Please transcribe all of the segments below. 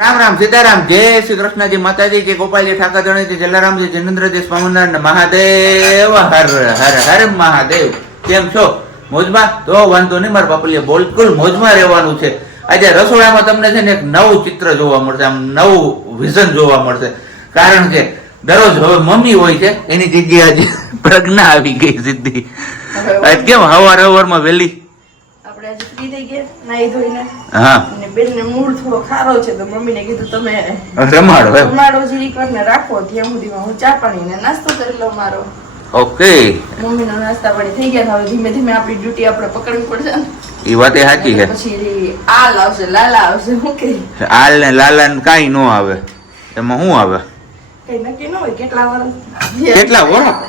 રામ રામ સીતારામ જય શ્રી કૃષ્ણજી માતાજી જય ગોપાલજી ઠાકરજી જય જલારામજી જિનેન્દ્રજી સ્વામિનારાયણ મહાદેવ હર હર હર મહાદેવ. કેમ છો? મોજમાં? તો વાંધો નહીં, મારા બાપલીએ બિલકુલ મોજમાં રહેવાનું છે. આજે રસોડામાં તમને છે ને એક નવું ચિત્ર જોવા મળશે, આમ નવું વિઝન જોવા મળશે. કારણ કે દરરોજ હવે મમ્મી હોય છે, એની જગ્યાએ આજે પ્રજ્ઞા આવી ગઈ સીધી. કેમ હવારમાં વહેલી આપણે આજે ફ્રી થઈ ગયા નાઈ ધોઈને. હા, અને બેનને મૂડ થોડો ખારો છે તો મમ્મીને કીધું તમે રમાડો જીરી કરીને રાખો ત્યાં સુધીમાં હું ચા પાણી ને નાસ્તો કરી લઉં મારો. ઓકે, મમ્મીનો નાસ્તા પાણી થઈ ગયા, હવે ધીમે ધીમે આપણી ડ્યુટી આપણે પકડવી પડશે ને. એ વાત એ સાચી છે. પછી આલ આવશે લાલા આવશે, શું કે આલ ને લાલા ને કાઈ નો આવે, એમાં શું આવે? કઈ નક્કી ન હોય કેટલા વર્ષ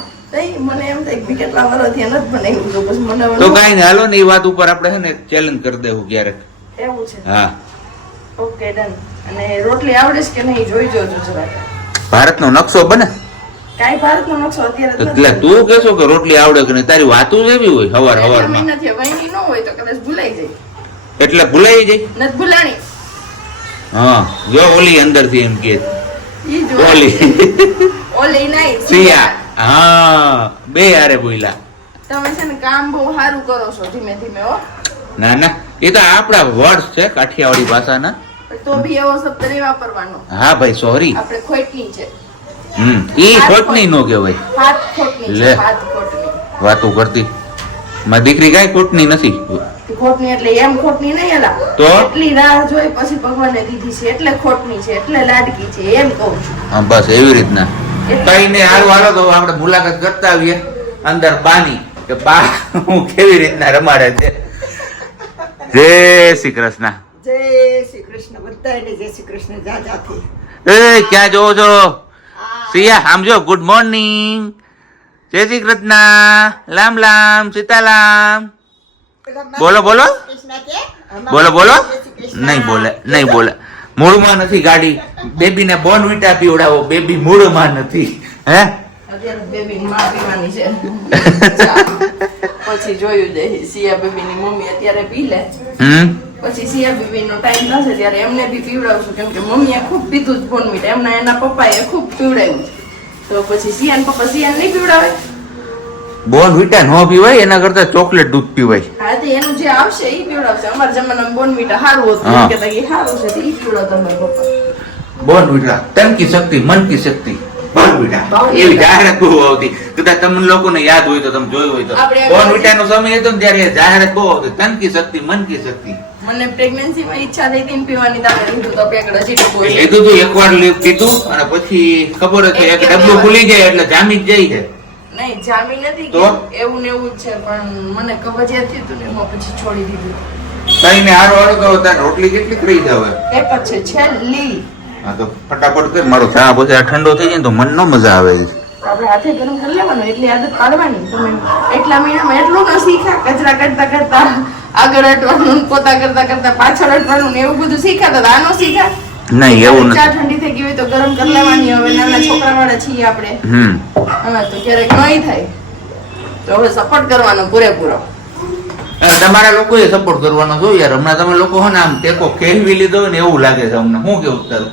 મને એમ થાય કે કેટલા વર્ષથી નથી બનાવ્યું તો પછી મને તો કાઈ ને હાલો ને એ વાત ઉપર આપણે છે ને ચેલેન્જ કરી દેવું ક્યારેક. એવું છે? હા, ઓકે ડન. અને રોટલી આવડે છે કે નહીં જોઈ જોજો જરાક. ભારતનો નકશો બને કાઈ ભારતનો નકશો અત્યારે એટલે તું કેશો કે રોટલી આવડે કે નહીં? તારી વાતું જ એવી હોય હવારમાં. નથી વહીની ન હોય તો કદાચ ભૂલાઈ જાય. એટલે ભૂલાઈ જાય નથી ભૂલાણી. હા, જો ઓલી અંદર થી એમ કે ઈ જો ઓલી ઓલી નહીં સિયા. હા, બે હારે બોલ્યા. તમે છે ને કામ બહુ સારું કરો છો ધીમે ધીમે. હો ના ના, એ તો આપડા વર્ડ છે કાઠિયાવાડી ભાષાના. તો બી એવો શબ્દ નહીં વાપરવાનો. હા ભાઈ, સોરી. આપણે ખોટની છે. ઈ ખોટની નો કહેવાય. હાથ ખોટની છે, લે. હાથ ખોટની. વાતું કરતી મારી દીકરી કઈ ખોટની નથી. ખોટની એટલે એમ ખોટની નહીં એલા. તો? એટલી રાહ જોઈ પછી ભગવાને દીધી છે એટલે ખોટની છે, એટલે લાડકી છે એમ કહું છું. હા, બસ એવી રીતના. કઈ ને હારું હાલો તો આપણે મુલાકાત કરતા આવીએ અંદર બાની કે બા હું કેવી રીતના રમાડે છે. જય શ્રી કૃષ્ણ. જય શ્રી કૃષ્ણ. બધાને જય શ્રી કૃષ્ણ. જાજાથી એ ક્યાં જોવો છો? સિયા આમ જો. ગુડ મોર્નિંગ, જય શ્રી કૃષ્ણ, લામ લામ, સીતારામ. બોલો બોલો બોલો બોલો. નહીં બોલે, નહીં બોલે. મૂળમાં નથી ગાડી. બેબી ને બોર્નવિટા પીવડાવો, બેબી મૂળમાં નથી. હે અત્યારે બેબીની માં પીવાની છે. પછી જોયું જાય સિયા બેબીની મમ્મી અત્યારે પી લે, પછી સિયા બેબીનો ટાઈમ થશે ત્યારે એમને બી પીવડાવશું, કેમ કે મમ્મીએ ખૂબ પીધું જ બોર્નવિટા, એના પપ્પાએ ખૂબ પીવડાવ્યું. તો પછી સિયાન પપ્પા સિયાન નહીં પીવડાવે? બોર્નવિટા નો પીવાય, એના કરતા ચોકલેટ દૂધ પીવાય. હા, તો એનું જે આવશે એ પીવડાવશે. અમારા જમાનામાં બોર્નવિટા સારું હતું, એમ કહેતા કે સારું છે તો એ પીવડાવતા અમારા પપ્પા. બોર્નવિટા તન કી શક્તિ, મન કી શક્તિ. બોર્નવિટા એવી જાહેરાત બહુ આવતી. કદાચ તમને લોકોને યાદ હોય તો, તમે જોયું હોય તો, બોર્નવિટા નો સમય હતો ને ત્યારે જાહેરાત બહુ આવતી. તન કી શક્તિ, મન કી શક્તિ. મને પ્રેગ્નન્સી માં ઈચ્છા થઈ હતી પીવાની, તમે લીધું તો આપણે આગળ હજી લીધું તું એકવાર પીધું અને પછી ખબર હતી એક ડબ્બો ખુલી જાય એટલે જામી જ જાય છે. નહીં જામી નથી તો? એવું ને એવું જ છે, પણ મને કબજિયાત થયું હતું ને એમાં પછી છોડી દીધું. કઈ ને હારો હારો તો તાર રોટલી કેટલી કરી દે હવે? એક જ છે છેલ્લી. હા તો ફટાફટ કર, મારો ચા પછી આ ઠંડો થઈ જાય ને તો મન નો મજા આવે. આપણે હાથે ગરમ કરી લેવાનું, એટલી આદત પાડવાની. તમે એટલા મહિનામાં એટલું ન શીખ્યા, કચરા કરતા કરતા આગળ હટવાનું, પોતા કરતા કરતા પાછળ હટવાનું ને એવું બધું શીખાતા હતા. આનો શીખા નહીં, એવું ચા નથી. ઠંડી થઈ ગઈ હોય તો ગરમ કરી લેવાની. હવે નાના છોકરા વાળા છીએ આપણે, હા, તો ક્યારેક નહીં થાય તો હવે સપોર્ટ કરવાનો પૂરેપૂરો. તમારા લોકોએ સપોર્ટ કરવાનો છો યાર. હમણાં તમે લોકો હો ને આમ ટેકો કેળવી લીધો હોય ને એવું લાગે છે અમને. શું કેવું તારું?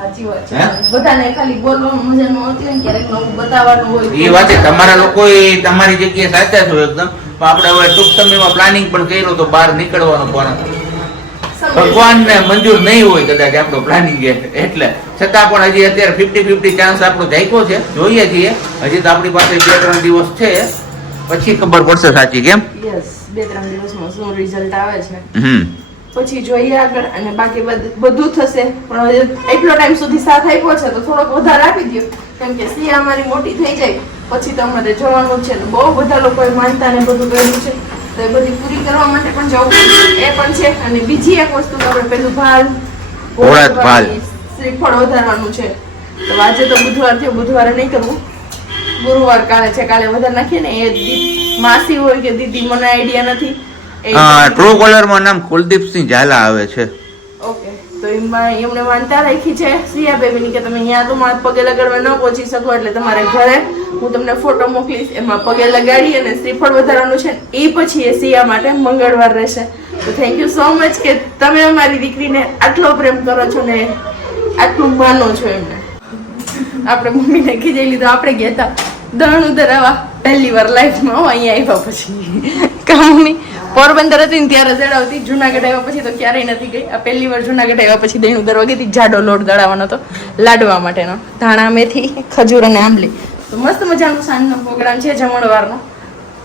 સાચી વાત છે. બધાને ખાલી બોલવાનું મજા ન હોતી હોય ને, ક્યારેક નવું બતાવવાનું હોય. એ વાત તમારા લોકો તમારી જગ્યાએ સાચા છો એકદમ. પણ આપણે હવે ટૂંક સમયમાં પ્લાનિંગ પણ કર્યું તો બહાર નીકળવાનું, પણ ભગવાન ને મંજૂર નહીં હોય કદાચ આપણો પ્લાનિંગ, એટલે છતાં પણ હજી અત્યારે 50-50 ચાન્સ આપણો જાગ્યો છે. જોઈએ છીએ, હજી તો આપણી પાસે 2-3 દિવસ છે, પછી ખબર પડશે સાચી. કેમ? યસ, 2-3 દિવસમાં શું રિઝલ્ટ આવે છે પછી જોઈએ આગળ. અને બાકી બધું થશે, પણ હવે એટલો ટાઈમ સુધી સાથ આપ્યો છે તો થોડોક વધારે આપી દો, કેમ કે સિયા અમારી મોટી થઈ જાય પછી તો અમારે જવાનું છે. બહુ બધા લોકોએ માનતા ને બધું કર્યું છે, તો એ બધી પૂરી કરવા માટે પણ જવું એ પણ છે. અને બીજી એક વસ્તુ તો આપણે પેલું ભાલ શ્રીફળ વધારવાનું છે. તો આજે તો બુધવાર થયો, બુધવારે નહીં કરવું, ગુરુવાર કાલે છે. કાલે વધારે નાખીએ ને, એ માસી હોય કે દીદી મને આઈડિયા નથી. ટ્રુ કોલર માં નામ કુલદીપસિંહ ઝાલા આવે છે. ઓકે, તો એમાં એમને માનતા રાખી છે સિયા બેબીની કે તમે અહીંયા તો મારા પગે લગાડવા ન પહોંચી શકો, એટલે તમારે ઘરે હું તમને ફોટો મોકલીશ, એમાં પગે લગાડી અને શ્રીફળ વધારવાનું છે. એ પછી એ સિયા માટે મંગળવાર રહેશે. તો થેન્ક યુ સો મચ કે તમે અમારી દીકરીને આટલો પ્રેમ કરો છો ને આટલું માનો છો એમને. આપણે મમ્મીને ખીજાઈ લીધું. આપણે ગયા હતા દણ ઉતરાવા પહેલી વાર લાઈફમાં અહીંયા આવ્યા પછી. કા મમ્મી પોરબંદર હતી ને ત્યારે દડાવતી, જુનાગઢ આવ્યા પછી તો ક્યારેય નથી ગઈ. આ પહેલી વાર જુનાગઢ આવ્યા પછી દહીં ઉતરવા ગઈ હતી. જાડો લોટ દળાવવાનો હતો લાડવા માટેનો, ધાણા મેથી ખજૂર અને આંબલી. તો મસ્ત મજાનો સાંજનો પ્રોગ્રામ છે જમણવારનો.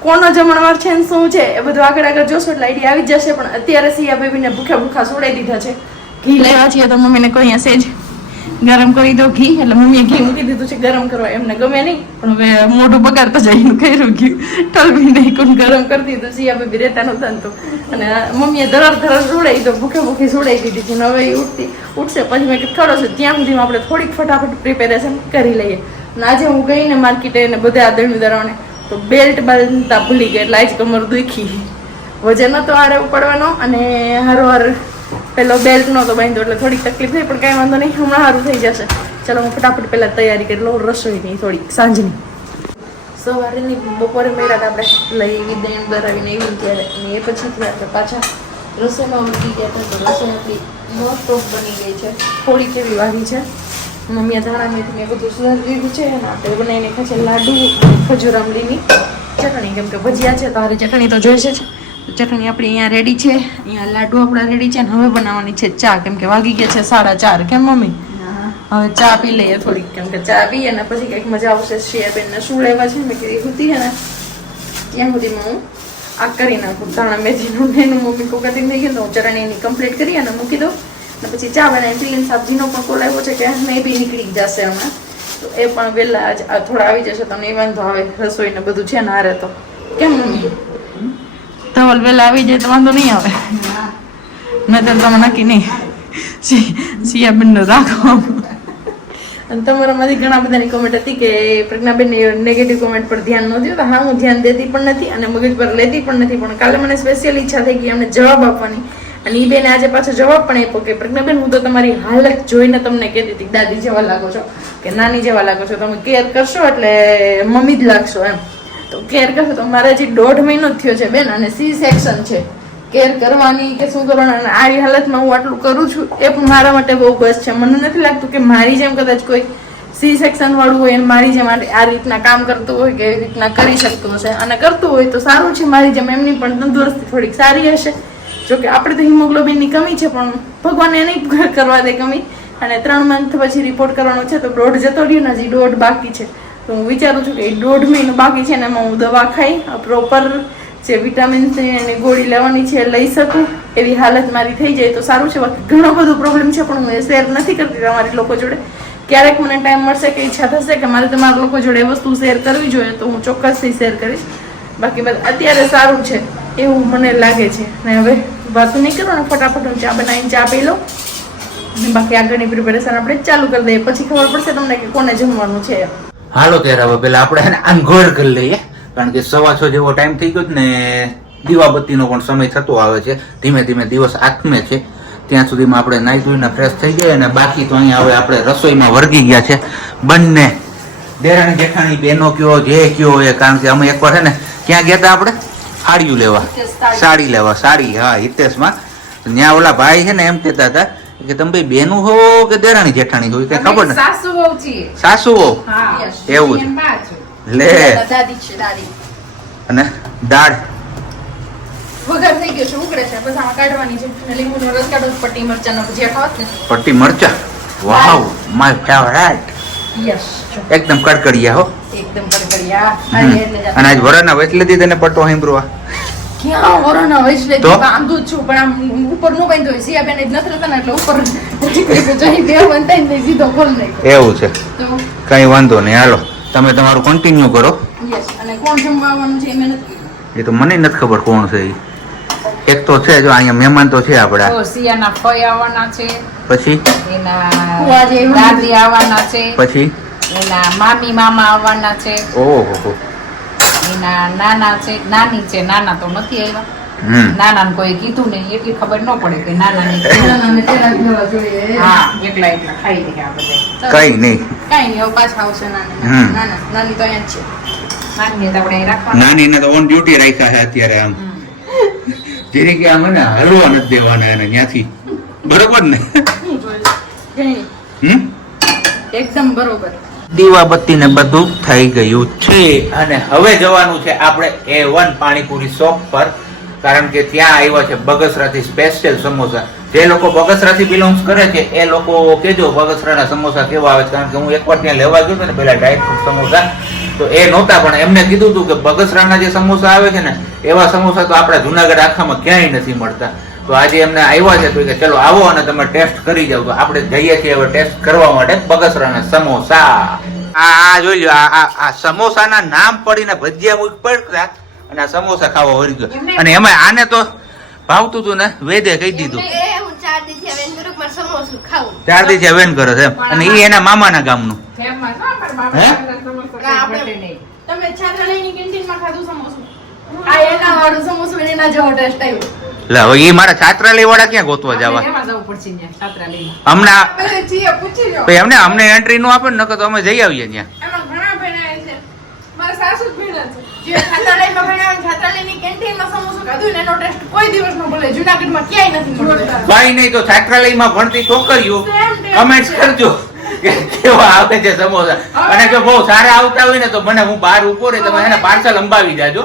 કોનો જમણવાર છે ને શું છે એ બધું આગળ આગળ જોશો એટલે આઈડિયા આવી જ જશે. પણ અત્યારે સિયા બેબીને ભૂખ્યા ભૂખા સોડાઈ દીધા છે. ઘી લેવા છીએ તો મમ્મીને કહી હશે જ ગરમ કરી દો ઘી. એટલે મમ્મીએ ઘી મૂકી દીધું છે ગરમ કરવા. એમને ગમે નહીં પણ હવે મોઢું બગાડતા જઈને કર્યું ઘી ટલવી નહીં કોણ ગરમ કરી દીધું. સિયા બેબી રહેતા નહોતા ને તો, અને મમ્મીએ ધરર સોડાઈ તો ભૂખે ભૂખી સોડાઈ દીધી છે. હવે એ ઉઠશે પછી મેં કીધું ખરો છે ત્યાં સુધીમાં આપણે થોડીક ફટાફટ પ્રિપેરેશન કરી લઈએ. અને આજે હું ગઈ ને માર્કેટે ને બધા દળવી દળાવને તો બેલ્ટ બાંધતા ભૂલી ગઈ એટલે આજ કમર દુખી. વજન નતો આડે પડવાનો અને હારો પેલો બેલ્ટ નતો બાંધ્યો એટલે થોડીક તકલીફ થઈ, પણ કાંઈ વાંધો નહીં, હમણાં સારું થઈ જશે. ચલો હું ફટાફટ પહેલા તૈયારી કરી લઉં રસોઈની થોડીક સાંજની. સવારેની બપોરે મળ્યા હતા આપણે લઈ દહીં દરાવીને એવી ત્યારે, અને એ પછી આપણે પાછા રસોઈમાં ઉઠી ગયા હતા. તો રસોઈ આપણી મોસ્ટ ઓફ બની ગઈ છે, થોડી કેવી વાળી છે. મમ્મીએ ધાણા મેથી ને બધું સુધારી દીધું છે અને આપણે બનાવીને ખાશે લાડુ ખજૂર આંબલીની ચટણી. કેમ કે ભજીયા છે તો હારી ચટણી તો જોઈશે જ. ચટણી આપણી અહીંયા રેડી છે, અહીંયા લાડુ આપણા રેડી છે. અને હવે બનાવવાની છે ચા, કેમ કે વાગી ગયા છે 4:30. કેમ મમ્મી? હવે ચા પી લઈએ થોડીક, કેમ કે ચા પીએ ને પછી કંઈક મજા આવશે. શિયાબેનને શું લેવા છે મેં કીધી હતી ને ત્યાં સુધીમાં હું આ કરી નાખું ધાણા મેથીનું એનું. મમ્મી કોકાતી થઈ ગયું તો હું ચટણી એની કમ્પ્લીટ કરી અને મૂકી દઉં. અને પછી ચા બનાવી પીને સબ્જીનો પણ કોલ આવ્યો છે કે નહીં બી નીકળી જશે હમણાં, તો એ પણ વહેલા થોડા આવી જશે તો નહીં વાંધો આવે. રસોઈને બધું છે ને હારે તો કેમ મમ્મી? ધવલ વહેલા આવી જાય તો વાંધો નહીં આવે. મેં તો તમે નક્કી નહીં સિયાબેનનો રાખો. અને તમારામાંથી ઘણા બધાની કોમેન્ટ હતી કે પ્રજ્ઞાબેનની નેગેટિવ કોમેન્ટ પર ધ્યાન ન દો. તો હા, હું ધ્યાન દેતી પણ નથી અને મગજ પર લેતી પણ નથી. પણ કાલે મને સ્પેશિયલ ઈચ્છા થઈ ગઈ એમને જવાબ આપવાની, અને એ બેને આજે પાછો જવાબ પણ આપ્યો કે પ્રજ્ઞાબેન હું તો તમારી હાલત જોઈને તમને કહેતી હતી દાદી જેવા લાગો છો કે નાની જેવા લાગો છો, તમે કેર કરશો એટલે મમ્મી જ લાગશો એમ. તો કેર કરશો તો મારા જે 1.5 મહિનો જ થયો છે બેન, અને સી સેક્શન છે. કેર કરવાની કે શું કરવાનું, અને આવી હાલતમાં હું આટલું કરું છું એ પણ મારા માટે બહુ બસ છે. મને નથી લાગતું કે મારી જેમ કદાચ કોઈ સી સેક્શન વાળું હોય અને મારી જેમ આ રીતના કામ કરતું હોય કે એવી રીતના કરી શકતું હશે, અને કરતું હોય તો સારું છે. મારી જેમ એમની પણ તંદુરસ્તી થોડીક સારી હશે. જોકે આપણે તો હિમોગ્લોબિનની કમી છે પણ ભગવાન એ નહીં કરવા દે કમી. અને 3 મંથ પછી રિપોર્ટ કરવાનો છે તો 1.5 જતો રહ્યો ને, હજી 1.5 બાકી છે. તો હું વિચારું છું કે 1.5 મહિનો બાકી છે ને એમાં હું દવા ખાઈ પ્રોપર જે વિટામિન્સ એની ગોળી લેવાની છે લઈ શકું એવી હાલત મારી થઈ જાય તો સારું છે. બાકી ઘણો બધો પ્રોબ્લેમ છે પણ હું એ શેર નથી કરતી તમારી લોકો જોડે. ક્યારેક મને ટાઈમ મળશે કે ઈચ્છા થશે કે મારે તમારા લોકો જોડે એ વસ્તુ શેર કરવી જોઈએ તો હું ચોક્કસથી શેર કરીશ. બાકી બસ અત્યારે સારું છે એવું મને લાગે છે. ને હવે વાતું નહીં કરવાનું, ફટાફટ હું ચા બનાવીને ચા પી લઉં. બાકી આગળની પ્રિપેરેશન આપણે ચાલુ કરી દઈએ, પછી ખબર પડશે તમને કે કોને જમવાનું છે. હાલો ત્યારે હવે પેલા આપણે આંઘોળ કરી લઈએ, કારણ કે 6:15 જેવો ટાઈમ થઈ ગયો ને દીવાબત્તીનો પણ સમય થતો આવે છે. ધીમે ધીમે દિવસ આથમે છે, ત્યાં સુધીમાં આપણે નાઈ ધોઈને ફ્રેશ થઈ જાય. અને બાકી તો અહીંયા હવે આપણે રસોઈમાં વળગી ગયા છે બંને દેરાણી જેઠાણી, બેનો કયો જે કયો એ. કારણ કે અમે એકવાર છે ને ક્યાં ગયા હતા આપણે સાડીયું લેવા, સાડી લેવા, સાડી. હા, હિતેશમાં. ત્યાં ઓલા ભાઈ છે ને એમ કહેતા હતા કે તમે ભાઈ બેનું હો કે દેરાણી જેઠાણી હોય કઈ ખબર નથી. સાસુ વહુ છીએ. સાસુ હો એવું છે. એમ બા છું. લે દાદી છે દાદી. અને દાળ વઘાર થઈ ગયો છે, ઉકળે છે, બસ આમાં કાઢવાની છે. અને લીંબુનો રસ કાઢો, પટ્ટી મરચાંનો ભજીયા ખાવા ને. પટ્ટી મરચા, વાવ માય ફેવરેટ. યસ, એકદમ કડકડિયા હો. એકદમ કડકડિયા. હારી એટલે જ. અને આજ વરાના વેચલી દીધી ને પટ્ટો સાંભળવા ક્યાં વરોના વૈસલે તો? બાંધું જ છું પણ આમ ઉપર નો બાંધ્યો હોય. સિયાબેન જ નથી રહેતા ને એટલે ઉપર જઈ બે બનતા ને સીધો ખોલ નાખ્યો. એવું છે, તો કઈ વાંધો નહીં. હાલો તમે તમારું કન્ટિન્યુ કરો. યસ. અને કોણ જમવા આવવાનું છે એ મેં નથી કીધું. એ તો મને નથી ખબર કોણ છે ઈ. એક તો છે જો અહીંયા મહેમાન તો છે આપડા, તો સિયાના ફઈ આવવાના છે, પછી એના ફુવા જેવી. દાદી આવવાના છે, પછી એના મામી મામા આવવાના છે, ઓહો એના નાના છે, નાની છે. નાના તો નથી આવ્યા. નાના કોઈ કીધું નહીં એટલી ખબર ન પડે કે નાના નાનાને તેરા જેવા જોઈએ. હા, એકલા એકલા ખાઈ ગયા બધા. કઈ નહીં. કાંઈ નહીં, હવે પાછા આવશે નાની. હમ. નાના નાની તો અહીંયા જ છે. નાની તો આપણે અહીં રાખવાના. નાની ને તો ઓન ડ્યુટી રાખ્યા છે અત્યારે. આમ જેને કે આમ ને હલવા નથી દેવાના એને ત્યાંથી, બરોબર ને? કંઈ નહીં. એકદમ બરોબર. દીવાબત્તી ને બધું થઈ ગયું છે અને હવે જવાનું છે આપણે A1 પાણીપુરી શોપ પર, કારણ કે ત્યાં આવ્યા છે બગસરાથી સ્પેશિયલ સમોસા. જે લોકો બગસરાથી બિલોંગ્સ કરે છે એ લોકો કેજો બગસરાના સમોસા કેવા આવે છે, કારણ કે હું એકવાર ત્યાં લેવા ગયો હતો ને પેલા ડ્રાયફ્રૂટ સમોસા, તો એ નહોતા, પણ એમને કીધું હતું કે બગસરાના જે સમોસા આવે છે ને એવા સમોસા તો આપણા જુનાગઢ આખામાં ક્યાંય નથી મળતા. તો આજે એમને આવ્યા છે તો કે ચલો આવો અને તમે ટેસ્ટ કરી જાવ. તો આપણે જઈએ છીએ હવે ટેસ્ટ કરવા માટે બગસરાના સમોસા. આ જોઈ લો, આ સમોસાના નામ પડીને ભજીયા મુક પડતા અને આ સમોસા ખાવા વળી ગયો. અને એમાં આને તો ભાવતું હતું ને, વેદે કહી દીધું 4 દી થી વેન કરે છે અને ઈ એના મામાના ગામનું. ફેમસ હો, પણ બાબા હે? સમોસા આપણે- ઘટે નહીં. તમે છાત્રાલયની કેન્ટીનમાં ખાધું સમોસું? આ એના વાળું સમોસું અને એના જેવો ટેસ્ટ આવ્યો. એટલે હવે ઈ મારા છાત્રાલય વાળા ક્યાં ગોતવા જવા? આપણે એમાં જવું પડશે ત્યાં, છાત્રાલયમાં. હમણાં આપણે છીએ, પૂછી લો. ભાઈ અમને એન્ટ્રી નો આપે ને, નકર તો અમે જઈ આવીએ ત્યાં. એમાં ઘણા ભેણાય છે. મારા સાસુ જ ભેણા છે. જે છાત્રાલયમાં ભણ્યા હોય, છાત્રાલયની કેન્ટીનમાં સમોસું ખાધું ને એનો ટેસ્ટ કોઈ દિવસ ન ભૂલે. જુનાગઢમાં ક્યાંય નથી મળતો. ભાઈ નહીં તો છાત્રાલયમાં ભણતી છોકરીઓ Same taste. કમેન્ટ્સ કરજો કે કેવા આવે છે સમોસા. અને જો બહુ સારા આવતા હોય ને તો મને હું બહાર ઉભો રહી, તમે એને પાર્સલ અંબાવી જાજો.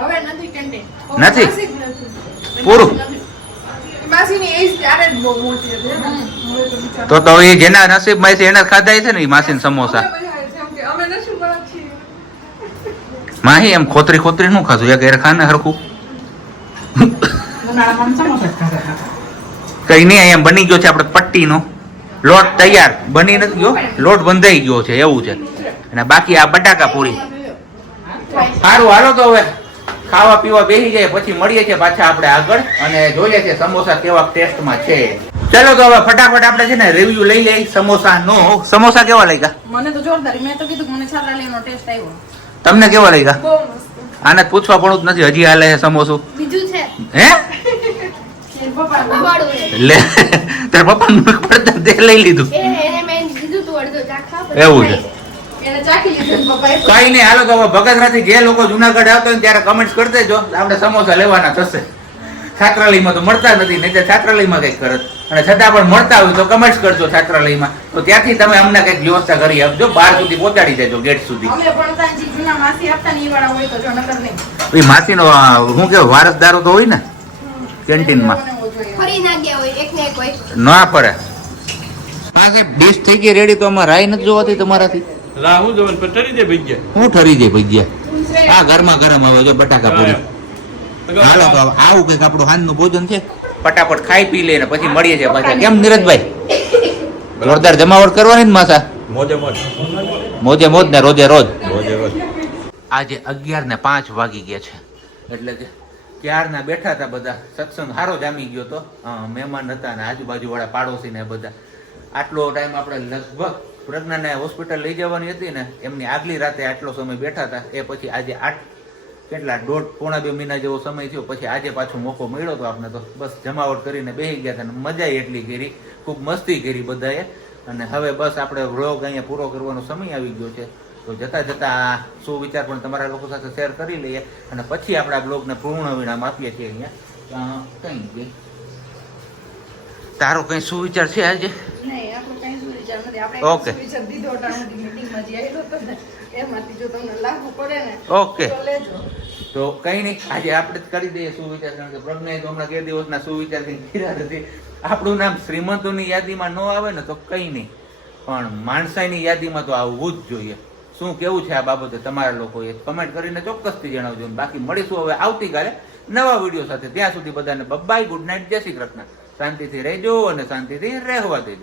હવે નથી કેન્ટીન. નથી? માસી જ નથી. પૂરું? નથી. માસીની એજ ત્યારે જ બહુ મોટી હતી. હવે તો બિચારા- તો એ જેના નસીબમાં છે એને જ ખાધા છે ને ઈ માસીન સમોસા. અમે બધા જેમ કે અમે નસીબવાળા છીએ. માહી એમ ખોતરી નું ખાધું, એક એર ખાને હરખું ઉનાળામાં સમોસા જ ખાતા હતા. કઈ નહીં. અહીંયા બની ગયો છે આપણે પટ્ટીનો લોટ તૈયાર. બની નથી ગયો, લોટ બંધાઈ ગયો છે એવું છે. અને બાકી આ બટાકા પૂરી. સારું, હાલો તો હવે ખાવા પીવા બેસી જાય, પછી મળીએ છીએ પાછા આપણે આગળ અને જોઈએ છીએ સમોસા કેવા ટેસ્ટમાં છે. ચલો તો હવે ફટાફટ આપણે છે ને રિવ્યુ લઈ લઈએ સમોસા નો. સમોસા કેવા લાગ્યા મને તો જોરદાર. મેં તો કીધું કે મને છાત્રાલયનો ટેસ્ટ આવ્યો. તમને? કેવા લાગ્યા? બહુ મસ્ત. આને જ પૂછવા પડવું જ નથી, હજી હાલે છે સમોસું. બીજું છે હે પપ્પા ખવાડું છે લે તાર પપ્પા પડતા તે લઈ લીધું. એને મેં દીધું તું અડધો ચાખવા પછી એવું છે. ખાઈ. એને ચાખી લીધું પપ્પાએ. કઈ નહીં, હાલો તો હવે બગસરાથી જે લોકો જુનાગઢ આવતા હોય ને ત્યારે કમેન્ટ્સ કરી દેજો, આપણે સમોસા લેવાના થશે. છાત્રાલયમાં તો મળતા નથી, નહીં તો છાત્રાલયમાં કઈક કરત, અને છતાં પણ મળતા હોય તો કમેન્ટ્સ કરજો છાત્રાલયમાં, તો ત્યાંથી તમે અમને કઈક વ્યવસ્થા કરી આપજો, બહાર સુધી પહોંચાડી દેજો, ગેટ સુધી. અમે ભણતા જે જૂના માસી આપતા ને ઈ વાળા હોય તો જો નકર નહીં. એ માસીનો હું કેવું વારસદારો તો હોય ને કેન્ટીનમાં, બનાવવો જોઈએ. ફરી ના ગયા હોય એક ને એક હોય ના પડે. હા સાહેબ, ડીશ થઈ ગઈ રેડી, તો આમાં રાઈ નથી જોવાતી તમારાથી? હું જવાનું પણ ઠરી જાય ભાઈ ગયા. હું ઠરી જાય ભજીયા. હા, ગરમા ગરમ આવે જો બટાકા પૂરી. હાલો તો હવે આવું કઈક આપણું હાંજનું ભોજન છે, ફટાફટ ખાઈ પી લઈને પછી મળીએ છીએ પાછા. કેમ નીરજભાઈ, જોરદાર જમાવટ કરવાની ને માસા? મોજે મોજ. મોજે મોજ ને રોજે રોજ. મોજે મોજ. આજે 11:05 વાગી ગયા છે, એટલે કે ક્યારના બેઠા હતા બધા. સત્સંગ સારો જામી ગયો તો, મહેમાન હતા ને આજુબાજુ વાળા પાડોશી ને બધા. આટલો ટાઈમ આપણે લગભગ પ્રજ્ઞાને હોસ્પિટલ લઈ જવાની હતી ને, એમની આગલી રાતે આટલો સમય બેઠા હતા. એ પછી આજે કેટલા 1.5-2 મહિના જેવો સમય થયો, પછી આજે પાછો મોકો મળ્યો તો આપણે, તો બસ જમાવટ કરીને બેસી ગયા હતા ને મજા એટલી કરી, ખૂબ મસ્તી કરી બધાએ. અને હવે બસ આપણે વ્લોગ અહીંયા પૂરો કરવાનો સમય આવી ગયો છે, તો જતા જતા શું વિચાર પણ તમારા લોકો સાથે શેર કરી લઈએ અને પછી આપણે આ બ્લોગને પૂર્ણ વિરામ આપીએ છીએ. અહીંયા કઈ તારો કઈ શું વિચાર છે આજે? નહીં, આપણો કાંઈ સુવિચાર નથી. આપણે ઓકે. સુવિચાર દીધો અટાણુંની મીટિંગમાં જે આવેલો હતો ને, એમાંથી જો તમને લાગુ પડે ને ઓકે, તો લેજો. તો કઈ નહીં, આજે આપણે જ કરી દઈએ સુવિચાર, કારણ કે પ્રજ્ઞાએ તો હમણાં કે દિવસના સુવિચાર કઈ કર્યા નથી. આપણું નામ શ્રીમંતોની યાદીમાં ન આવે ને તો કઈ નહીં, પણ માણસાઈની યાદીમાં તો આવવું જ જોઈએ. શું કેવું છે આ બાબતે તમારા લોકોએ કમેન્ટ કરીને ચોક્કસથી જણાવજો. બાકી મળીશું હવે આવતીકાલે નવા વિડીયો સાથે. ત્યાં સુધી બધાને બાય, ગુડ નાઇટ, જય શ્રી કૃષ્ણ. શાંતિથી રહેજો અને શાંતિથી રહેવા દેજો.